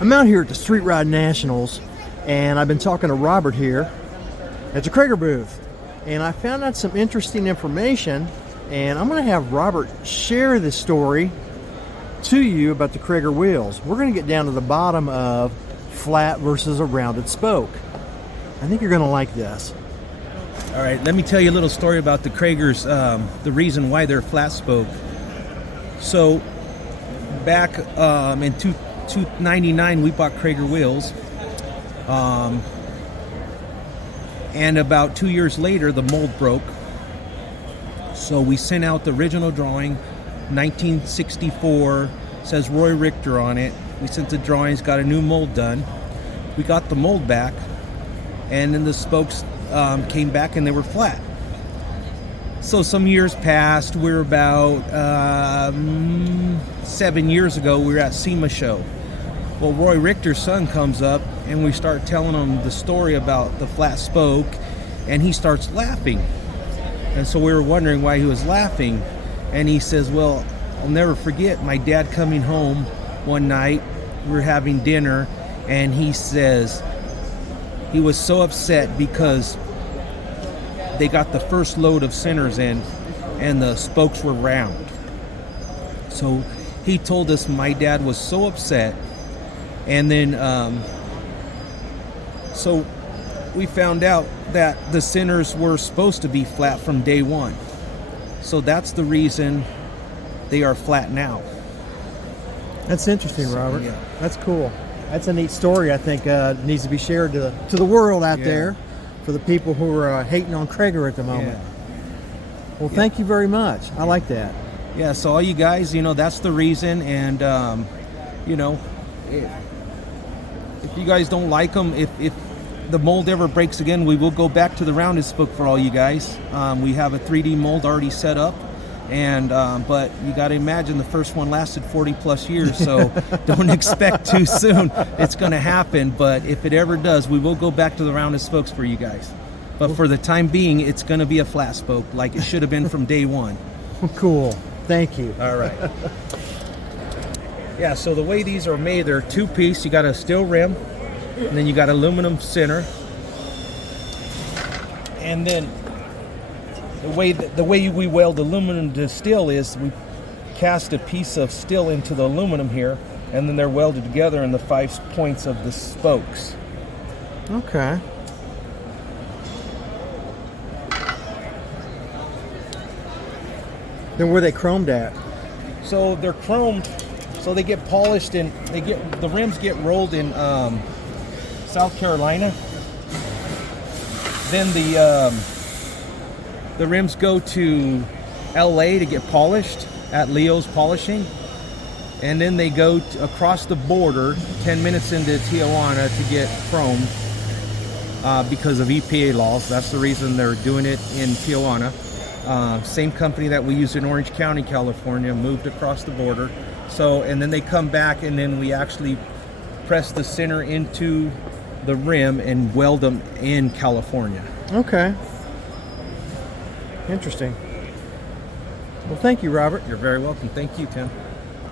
I'm out here at the Street Rod Nationals, and I've been talking to Robert here at the Cragar booth, and I found out some interesting information, and I'm going to have Robert share this story to you about the Cragar wheels. We're going to get down to the bottom of flat versus a rounded spoke. I think you're going to like this. All right, let me tell you a little story about the Cragars, the reason why they're flat spoke. So back in 1999, we bought Cragar wheels, and about 2 years later, the mold broke. So we sent out the original drawing, 1964, says Roy Richter on it. We sent the drawings, got a new mold done. We got the mold back, and then the spokes came back and they were flat. So some years passed. We're about 7 years ago, we were at SEMA show. Well, Roy Richter's son comes up and we start telling him the story about the flat spoke, and he starts laughing. And so we were wondering why he was laughing, and he says, well, I'll never forget my dad coming home one night. We were having dinner, and he says he was so upset because they got the first load of centers in and the spokes were round. So he told us my dad was so upset, and then so we found out that the centers were supposed to be flat from day one. So that's the reason they are flat now. That's interesting, Robert. Yeah. That's cool. That's a neat story. I think needs to be shared to the world out there for the people who are hating on Cragar at the moment. Well, thank you very much. I like that. Yeah, so all you guys, that's the reason. And, if you guys don't like them, if the mold ever breaks again, we will go back to the rounded spoke for all you guys. We have a 3D mold already set up. And but you got to imagine the first one lasted 40 plus years, so don't expect too soon it's going to happen. But if it ever does, we will go back to the rounded spokes for you guys. But for the time being, it's going to be a flat spoke like it should have been from day one. Cool. Thank you. All right. Yeah, so the way these are made, they're two-piece. You got a steel rim, and then you got aluminum center. And then the way we weld aluminum to steel is we cast a piece of steel into the aluminum here, and then they're welded together in the 5 points of the spokes. Okay. Then where are they chromed at? So they're chromed, so they get polished, and the rims get rolled in South Carolina. Then the rims go to LA to get polished at Leo's Polishing, and then they go across the border 10 minutes into Tijuana to get chromed because of EPA laws. That's the reason they're doing it in Tijuana. Same company that we use in Orange County, California, moved across the border. So, and then they come back, and then we actually press the center into the rim and weld them in California. Okay. Interesting. Well, thank you, Robert. You're very welcome. Thank you, Tim.